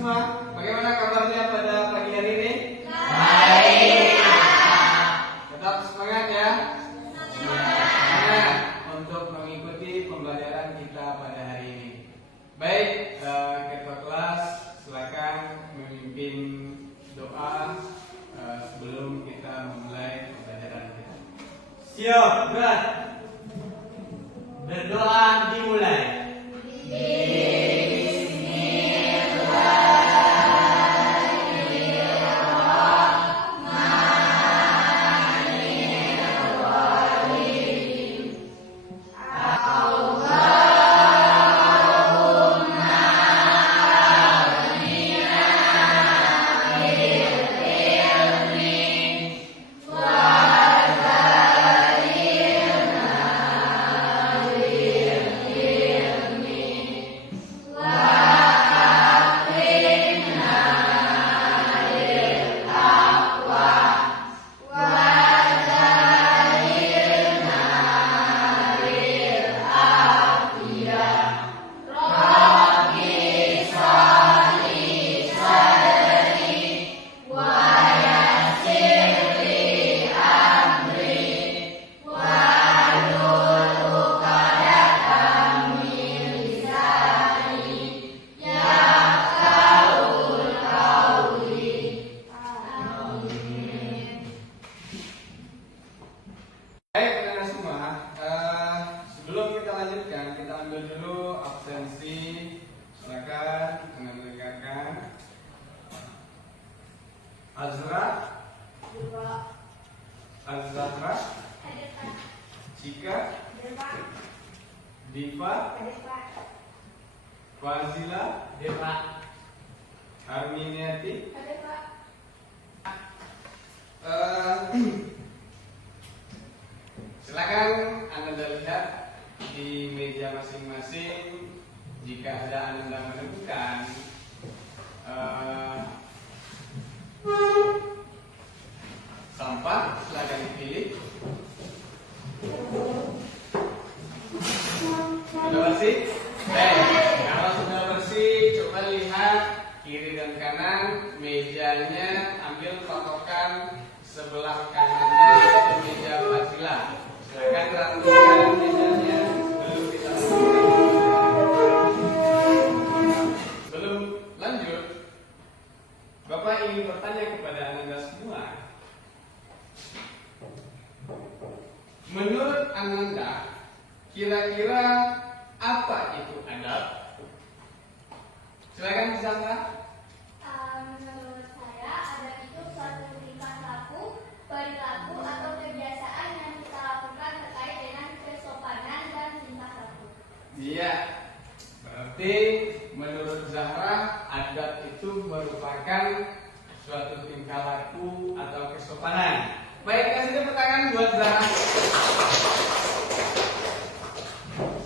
semua, bagaimana kabarnya pada pagi hari ini? Baik. Tetap semangat ya. Semangat untuk mengikuti pembelajaran kita pada hari ini. Baik, ketua kelas silakan memimpin doa sebelum kita memulai pembelajaran kita. Siap, berat. Berdoa dimulai. Azra, Azra, Cika, Diva, Fazila, Arminiati. Silakan Anda lihat di meja masing-masing. Jika ada Anda menemukan sampah, silakan dipilih. Sudah bersih? Kalau sudah bersih, coba lihat kiri dan kanan mejanya, ambil patokan sebelah kanannya itu meja Fazila. Silakan rapikan mejanya sebelum kita mulai. Sebelum lanjut, Bapak ingin bertanya kepada Anda semua. Menurut Anda, kira-kira apa itu adab? Silakan Sandra. Menurut saya, adab itu suatu tingkah laku, perilaku atau kebiasaan yang kita lakukan terkait dengan kesopanan dan tingkah laku. Iya. Berarti menurut Zahra, adab itu merupakan suatu tingkah laku atau kesopanan. Baik, kasih tepuk tangan buat Zahra.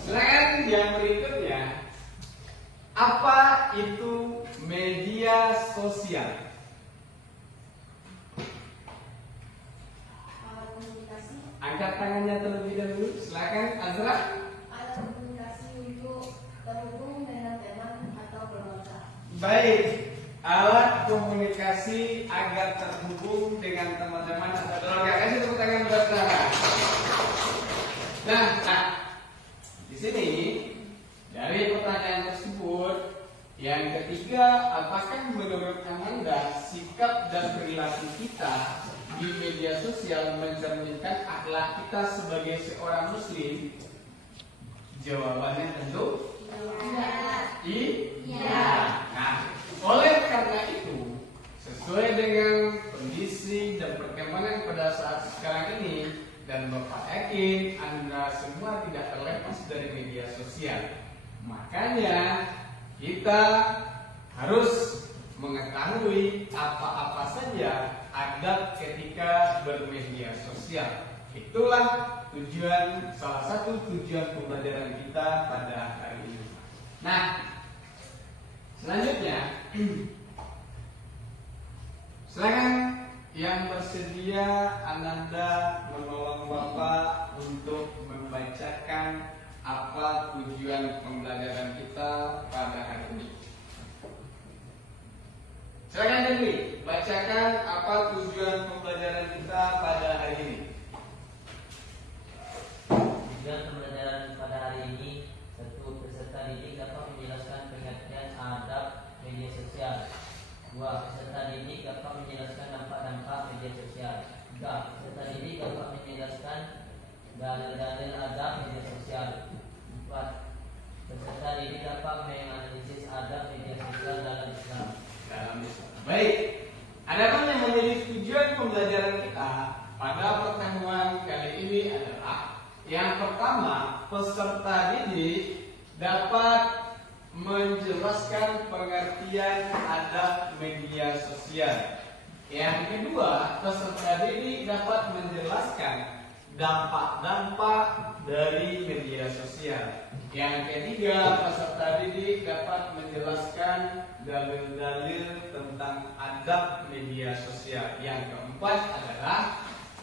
Silakan yang berikutnya. Apa itu media sosial? Alat komunikasi. Angkat tangannya terlebih dahulu. Silakan Azra. Alat komunikasi untuk terhubung dengan teman atau keluarga. Baik, alat komunikasi agar terhubung dengan teman-teman atau keluarga. Kasih tepuk tangan buat Zahra. Nah, di sini dari pertanyaan tersebut, yang ketiga, apakah menurut Anda sikap dan perilaku kita di media sosial mencerminkan akhlak kita sebagai seorang Muslim? Jawabannya tentu iya. Nah, oleh karena itu, sesuai dengan kondisi dan perkembangan pada saat sekarang ini, dan Bapak yakin Anda semua tidak terlepas dari media sosial. Makanya kita harus mengetahui apa-apa saja adab ketika bermedia sosial. Itulah salah satu tujuan pembelajaran kita pada hari ini. Nah, selanjutnya silakan yang bersedia Ananda menolong Bapak untuk membacakan apa tujuan pembelajaran kita pada hari ini. dapat menganalisis adab media sosial dalam Islam. Dalam Islam. Baik. Adapun yang menjadi tujuan pembelajaran kita pada pertemuan kali ini adalah yang pertama, peserta didik dapat menjelaskan pengertian adab media sosial. Yang kedua, peserta didik dapat menjelaskan dampak-dampak dari media sosial. Yang ketiga, peserta didik dapat menjelaskan dalil-dalil tentang adab media sosial. Yang keempat adalah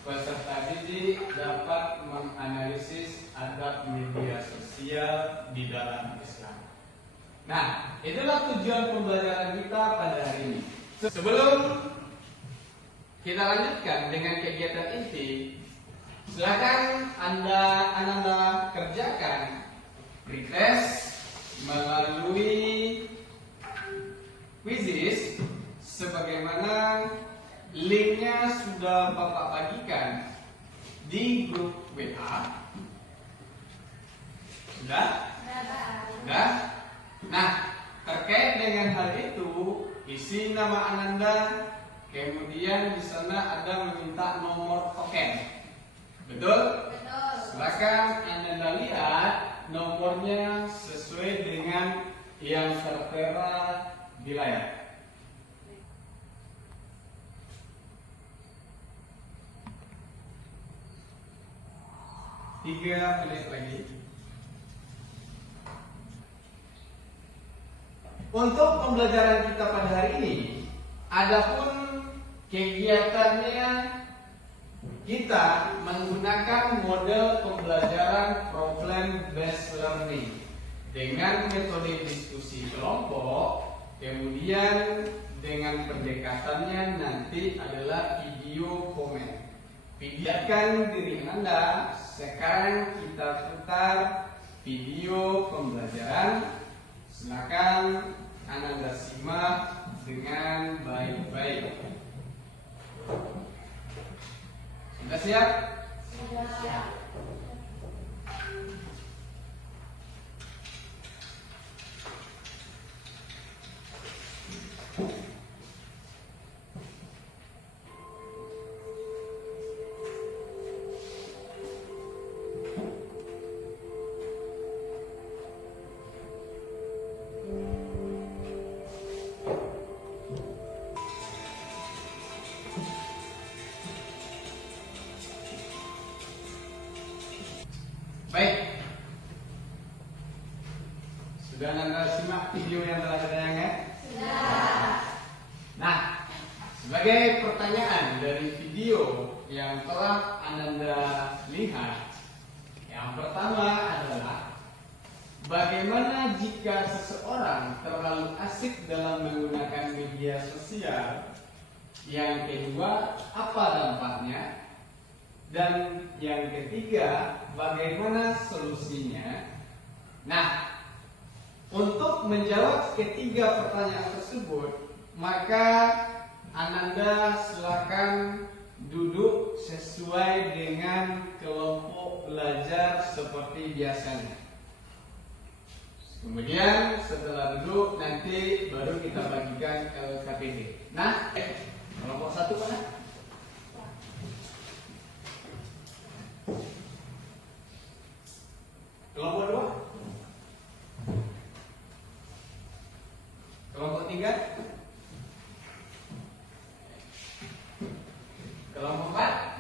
peserta didik dapat menganalisis adab media sosial di dalam Islam. Nah, itulah tujuan pembelajaran kita pada hari ini. Sebelum kita lanjutkan dengan kegiatan inti, silakan Anda kerjakan retest melalui quizzes sebagaimana linknya sudah Bapak bagikan di grup WA. Sudah? Sudah? Nah, terkait dengan hal itu, isi nama Ananda, kemudian di sana ada meminta nomor token. Betul? Betul. Silakan Anda lihat nomornya sesuai dengan yang tertera di layar. 3 menit lagi. Untuk pembelajaran kita pada hari ini, adapun kegiatannya kita menggunakan model pembelajaran problem based learning dengan metode diskusi kelompok, kemudian dengan pendekatannya nanti adalah video komen. Videokan diri Anda. Sekarang kita putar video pembelajaran. Silakan Anda simak dengan baik-baik. Sudah siap? Sudah siap. Baik. Sudah Anda simak video yang telah ditayangkan? Sudah. Nah, sebagai pertanyaan dari video yang telah Anda lihat, yang pertama adalah bagaimana jika seseorang terlalu asik dalam menggunakan media sosial? Yang kedua, apa dampaknya? Dan yang ketiga, bagaimana solusinya? Nah, untuk menjawab ketiga pertanyaan tersebut, maka Ananda silakan duduk sesuai dengan kelompok belajar seperti biasanya. Kemudian setelah duduk nanti baru kita bagikan LKPD. Nah, kelompok 1 mana? Kelompok 2? Kelompok 3? Kelompok 4?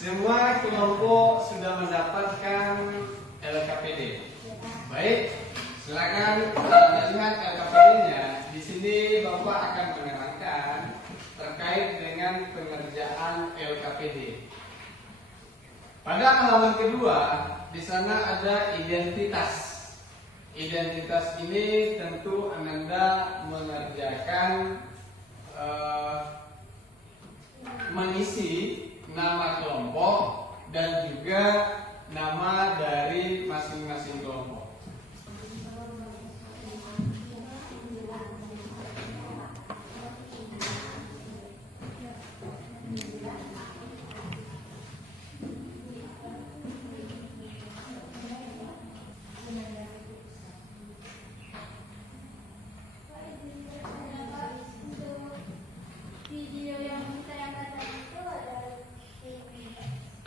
Semua kelompok sudah mendapatkan LKPD. Baik, silakan Anda lihat LKPD-nya. Di sini Bapak akan menerangkan terkait dengan pengerjaan LKPD. Pada halaman kedua, di sana ada identitas. Identitas ini tentu Anda mengerjakan mengisi nama kelompok dan juga nama dari masing-masing kelompok.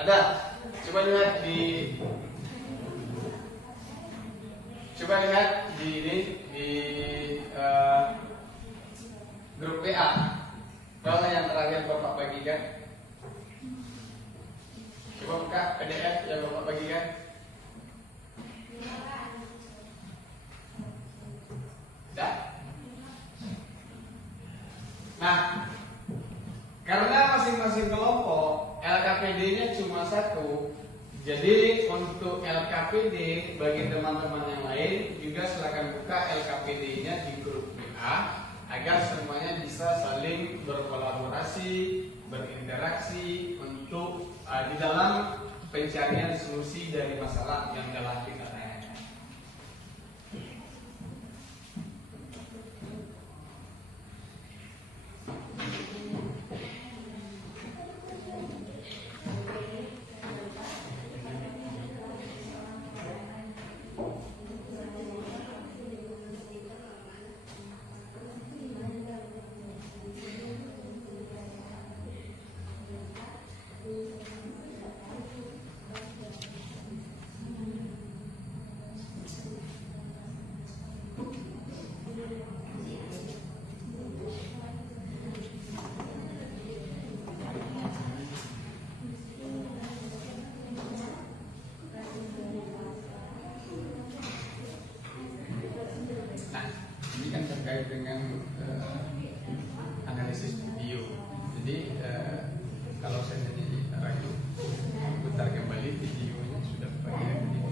Ada? Coba lihat di ini di grup WA. Berapa yang terakhir Bapak bagikan? Coba buka PDF yang Bapak bagikan. Dah? Nah, karena masing-masing kelompok LKPD-nya cuma satu, jadi untuk LKPD bagi teman-teman yang lain juga silakan buka LKPD-nya di grup WA agar semuanya bisa saling berkolaborasi, berinteraksi untuk di dalam pencarian solusi dari masalah yang telah kita tanyakan. Nah, ini kan terkait dengan analisis video. Jadi kalau saya jadi ragu, putar kembali videonya sudah bagian ini.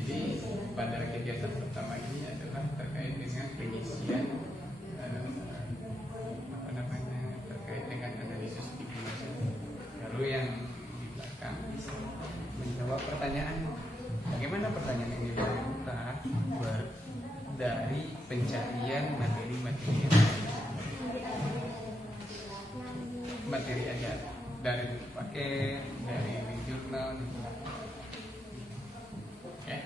Jadi pada kegiatan pertama ini adalah terkait dengan pengisian terkait dengan analisis video. Lalu yang di belakang menjawab pertanyaan. Bagaimana pertanyaan ini dibuka dari pencarian materi aja dari pakai dari jurnal gitu. Oke.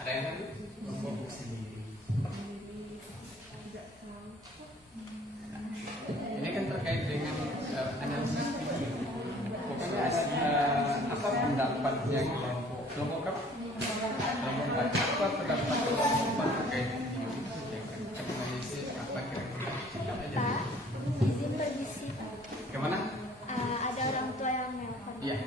Ada yang tadi? Ini kan terkait dengan analisis video. Pokoknya apa pendapatnya kelompok apa? Apa pendapat kelompok terkait video itu? Analisis apa kira-kira? Pak, izin permisi. Kemana? Ada orang tua yang nelpon. Iya.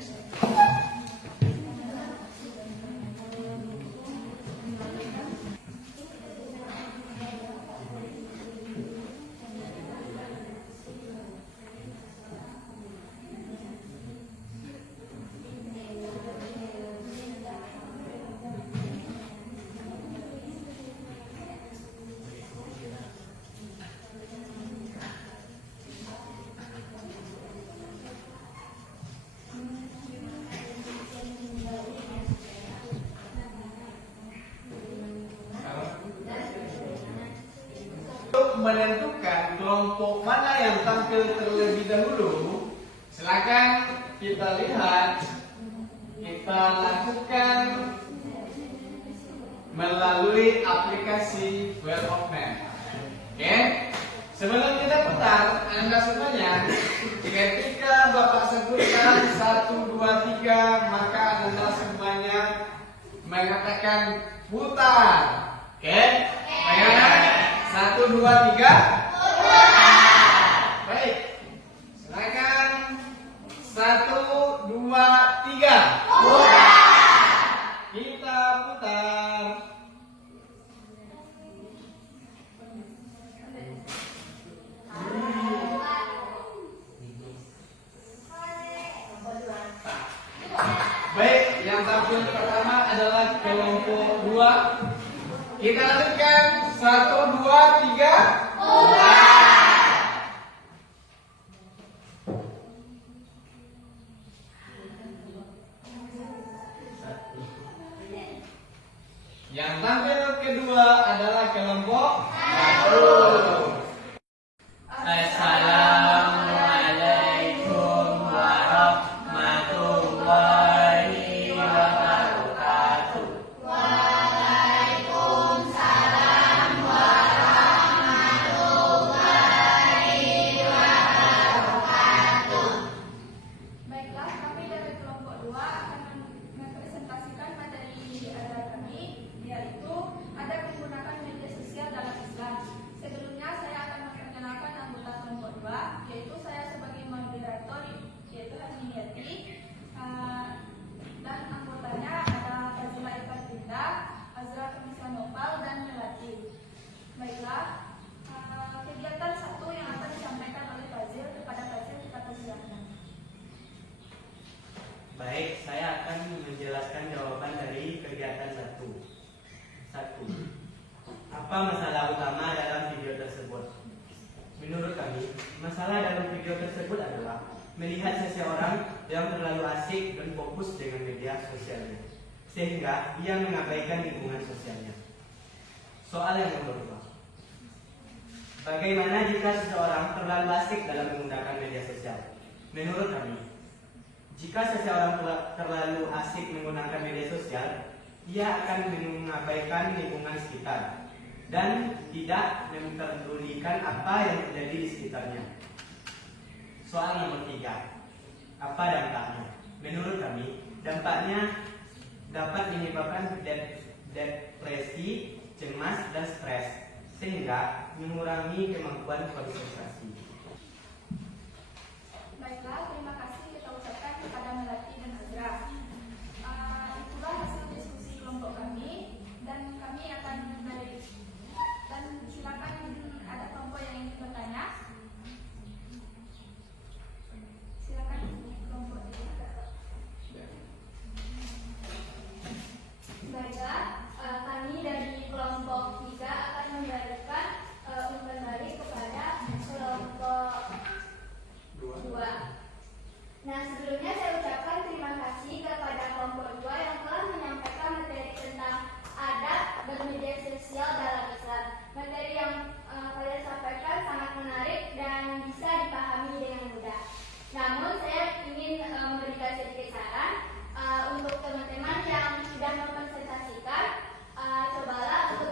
Untuk menentukan kelompok mana yang tampil terlebih dahulu, silakan kita lihat, kita lakukan melalui aplikasi Well of Man. Oke, sebelum kita putar, Anda semuanya, ketika Bapak sebutkan 1, 2, 3, maka Anda semuanya mengatakan putar. Oke, bagaimana? 1, 2, 3. Baik. Silakan. 1, 2, 3. Kita putar. Baik, yang tampil pertama adalah kelompok 2. Kita lanjutkan 1, 2, 3. Yang tampil kedua adalah kelompok 1. Assalamualaikum warahmatullahi wabarakatuh. Waalaikumsalam Apa masalah utama dalam video tersebut? Menurut kami, masalah dalam video tersebut adalah melihat seseorang yang terlalu asik dan fokus dengan media sosialnya, sehingga ia mengabaikan lingkungan sosialnya. Soal yang kedua, bagaimana jika seseorang terlalu asik dalam menggunakan media sosial? Menurut kami, jika seseorang terlalu asik menggunakan media sosial, ia akan mengabaikan lingkungan sekitar dan tidak memperdulikan apa yang terjadi di sekitarnya. Soal nomor 3, apa dampaknya? Menurut kami, dampaknya dapat menyebabkan depresi, cemas, dan stres, sehingga mengurangi kemampuan konsentrasi. Baiklah, terima kasih kita ucapkan kepada Melati dan Azra. Itulah hasil diskusi kelompok kami, dan kami akan dan silakan ada kelompok yang ingin bertanya. Silakan kelompok ini. Baiklah, kami dari kelompok 3 akan memberikan umpan balik kepada kelompok 2. Nah, sebelumnya saya ucapkan terima kasih kepada kelompok 2 yang telah menyampaikan materi tentang adab bermedia sosial dalam Islam. Materi yang kalian sampaikan sangat menarik dan bisa dipahami dengan mudah. Namun, saya ingin memberikan sedikit saran untuk teman-teman yang sudah mempresentasikan. Cobalah untuk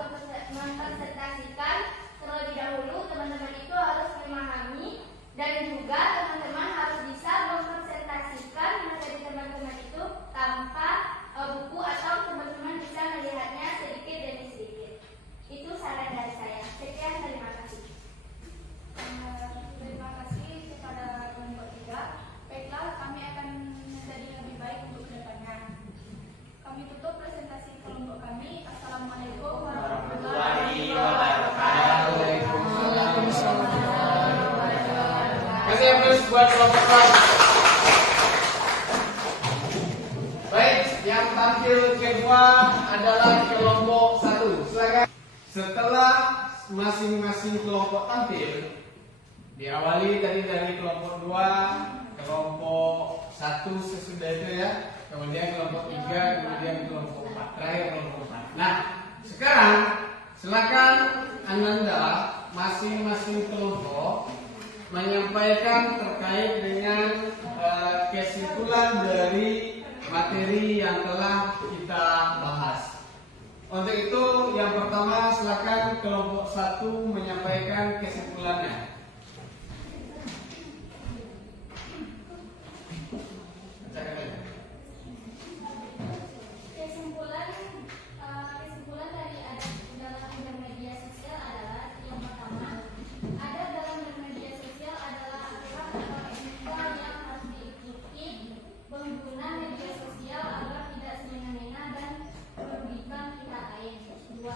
mempresentasikan terlebih dahulu. Teman-teman itu harus memahami dan juga teman-teman harus bisa mempresentasikan materi teman-teman itu tanpa buku atau teman-teman bisa melihatnya sedikit demi sedikit. Itu saran dari saya. Sekian, terima kasih. Terima kasih kepada kelompok 3. Baiklah, kami akan menjadi lebih baik untuk kedepannya. Kami tutup presentasi kelompok kami. Assalamualaikum warahmatullahi wabarakatuh. Kasih aplaus buat kelompok kelas. Baik, yang tampil kedua adalah kelompok 1. Silakan. Setelah masing-masing kelompok tampil, diawali tadi dari kelompok 2, kelompok 1 sesudah itu ya, kemudian kelompok 3, kemudian kelompok 4, terakhir kelompok 4. Nah, sekarang silakan Ananda masing-masing kelompok menyampaikan terkait dengan kesimpulan dari materi yang telah kita bahas. Untuk itu, yang pertama silakan kelompok 1 menyampaikan kesimpulannya. Kesimpulan dari adab dalam bermedia sosial adalah yang pertama, adab dalam bermedia sosial adalah aturan atau etika yang harus diikuti pengguna media sosial agar tidak semena-mena dan merugikan pihak lain. 2.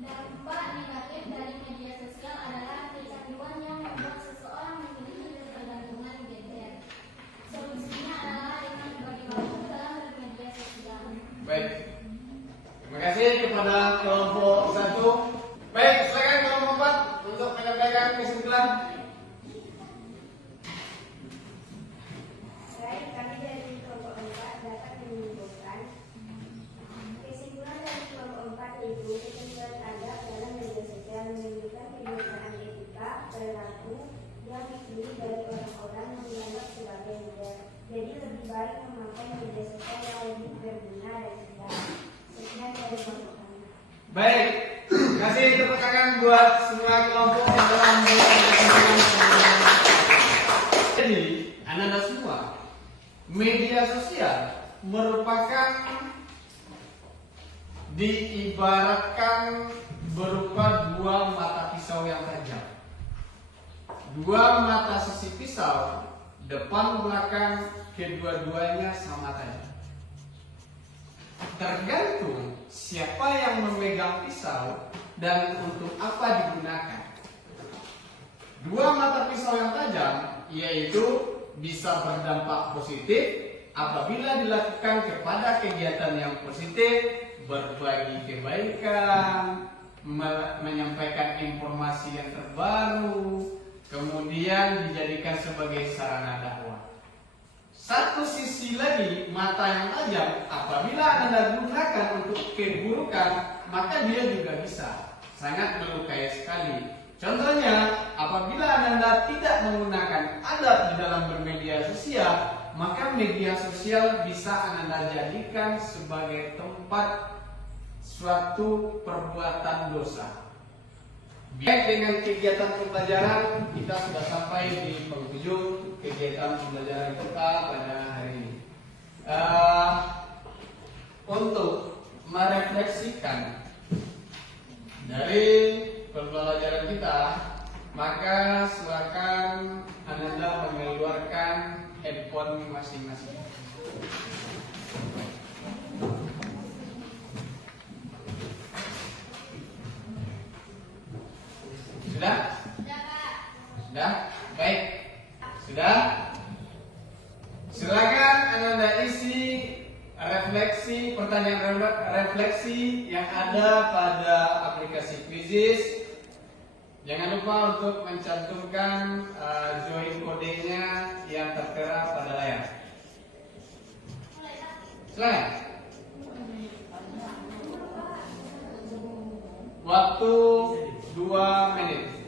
Dampak negatif dari media sosial adalah kecanduan yang membuat seseorang memiliki ketergantungan gadget. Solusinya adalah dengan berbagi waktu dalam bermedia sosial. Baik. Terima kasih kepada kelompok 1. Baik, silakan kelompok 4 untuk menyampaikan kesimpulan. Baik, kami dari kelompok 4 dapat menyimpulkan kesimpulan dari kelompok 4 yaitu kesimpulan adab dalam media sosial menunjukkan kebiasaan etika perilaku yang dipilih dari orang-orang yang dianggap sebagai mudah. Jadi lebih baik memakai media sosial yang lebih berguna dan cerdas. Sekian dari kelompok kami. Baik, kasih tepuk tangan buat semua kelompok yang telah memberikan kesimpulan. Jadi, Anda semua, media sosial merupakan diibaratkan berupa dua mata pisau yang tajam. Dua mata sisi pisau, depan belakang kedua-duanya sama tajam. Tergantung siapa yang memegang pisau dan untuk apa digunakan. Dua mata pisau yang tajam yaitu bisa berdampak positif apabila dilakukan kepada kegiatan yang positif, berbagi kebaikan, menyampaikan informasi yang terbaru, kemudian dijadikan sebagai sarana dakwah. Satu sisi lagi, mata yang tajam, apabila Anda gunakan untuk keburukan, maka dia juga bisa sangat melukai sekali. Contohnya, apabila Anda tidak menggunakan adab di dalam bermedia sosial, maka media sosial bisa Anda jadikan sebagai tempat suatu perbuatan dosa. Baik, dengan kegiatan pembelajaran kita sudah sampai di penghujung kegiatan pembelajaran kita pada hari ini. Untuk merefleksikan dari pembelajaran kita, maka silakan Anda mengeluarkan handphone masing-masing. Sudah? Sudah? Baik. Sudah? Silakan Anda isi refleksi, pertanyaan refleksi yang ada pada aplikasi Quizizz. Jangan lupa untuk mencantumkan join kodenya yang tertera pada layar. Silakan. Waktu 2 menit.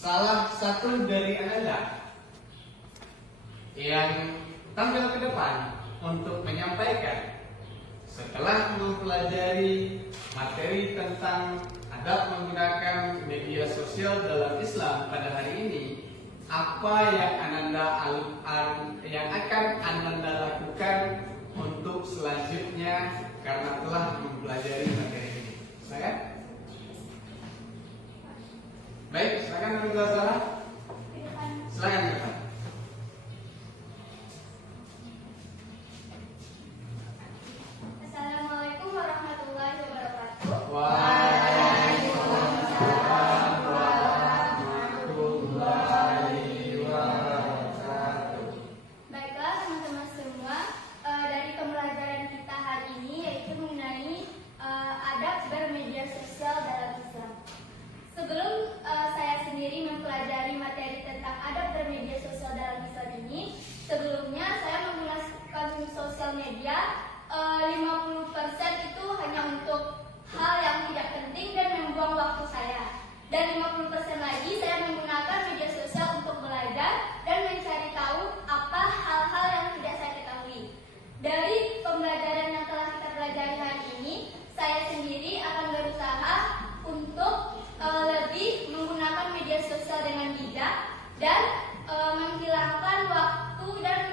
Salah satu dari Anda yang tampil ke depan untuk menyampaikan setelah mempelajari materi tentang adab menggunakan media sosial dalam Islam pada hari ini, apa yang akan Anda lakukan untuk selanjutnya karena telah mempelajari materi ini. Silakan. Baik, silakan Anda Sarah. Silakan Anda. Assalamualaikum warahmatullahi wabarakatuh. Waalaikumsalam warahmatullahi wabarakatuh. Baiklah teman-teman semua, dari pembelajaran kita hari ini yaitu mengenai adab bermedia sosial dalam Islam. Sebelum saya sendiri mempelajari materi tentang adab bermedia sosial dalam Islam ini, sebelumnya saya menggunakan sosial media 50% itu hanya untuk hal yang tidak penting dan membuang waktu saya. Dan 50% lagi saya menggunakan media sosial untuk belajar dan mencari tahu apa hal-hal yang tidak saya ketahui. Dari pembelajaran yang telah kita pelajari hari ini, saya sendiri akan berusaha untuk lebih menggunakan media sosial dengan bijak dan menghilangkan waktu dan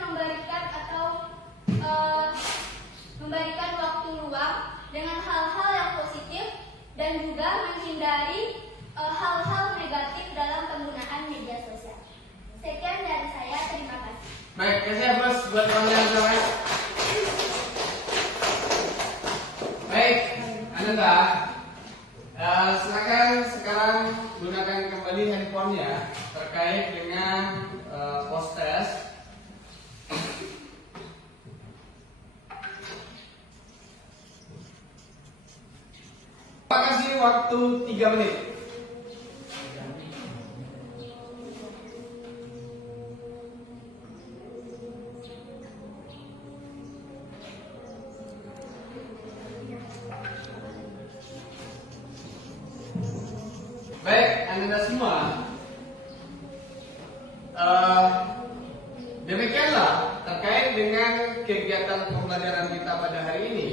memberikan waktu luang dengan hal-hal yang positif dan juga menghindari hal-hal negatif dalam penggunaan media sosial. Sekian dari saya, terima kasih. Baik, kasih bos buat pembelajaran saya. Baik, Anda silakan sekarang gunakan kembali handphonenya terkait dengan post test. Terima kasih, waktu 3 menit. Baik, Anda semua, demikianlah terkait dengan kegiatan pembelajaran kita pada hari ini.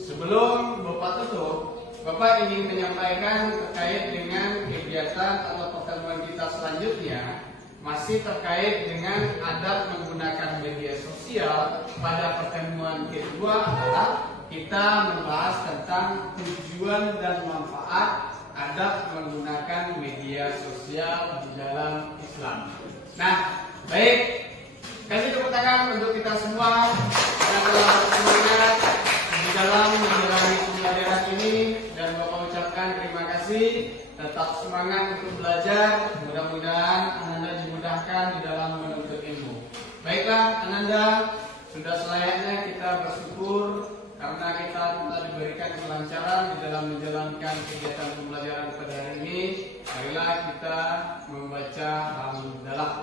Sebelum Bapak tutup, Bapak ingin menyampaikan terkait dengan kegiatan atau pertemuan kita selanjutnya, masih terkait dengan adab menggunakan media sosial. Pada pertemuan kedua adalah kita membahas tentang tujuan dan manfaat adab menggunakan media sosial di dalam Islam. Nah, baik, kasih tepuk tangan untuk kita semua yang telah bersemangat di dalam menjalani pembelajaran ini, dan Bapak semangat untuk belajar. Mudah-mudahan Ananda dimudahkan di dalam menuntut ilmu. Baiklah Ananda, sudah selayaknya kita bersyukur karena kita telah diberikan kelancaran di dalam menjalankan kegiatan pembelajaran pada hari ini. Marilah kita membaca hamdalah.